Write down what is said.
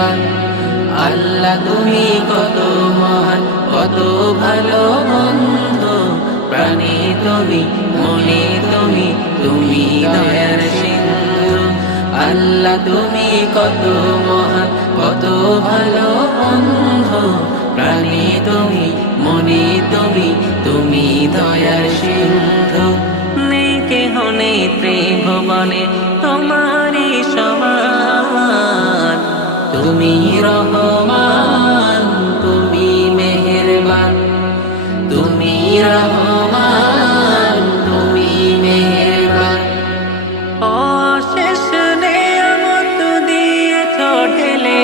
মেহেরবান। আল্লাহ তুমি কত মহান, কত ভালো বন্ধু, প্রাণী তুমি, মনে তুমি, তুমি দয়ার সিন্ধু। আল্লাহ তুমি কত মহান, কত ভালো বন্ধু, প্রাণী তুমি, মনে তুমি, তুমি দয়ার সিন্ধু। কেহ নেই ত্রিভুবনে তোমারি সমান, তুমি রহমান, তুমি মেহেরবান, তুমি রহমান, তুমি মেহেরবান। অশেষ নেয়ামত দিয়েছ ঢেলে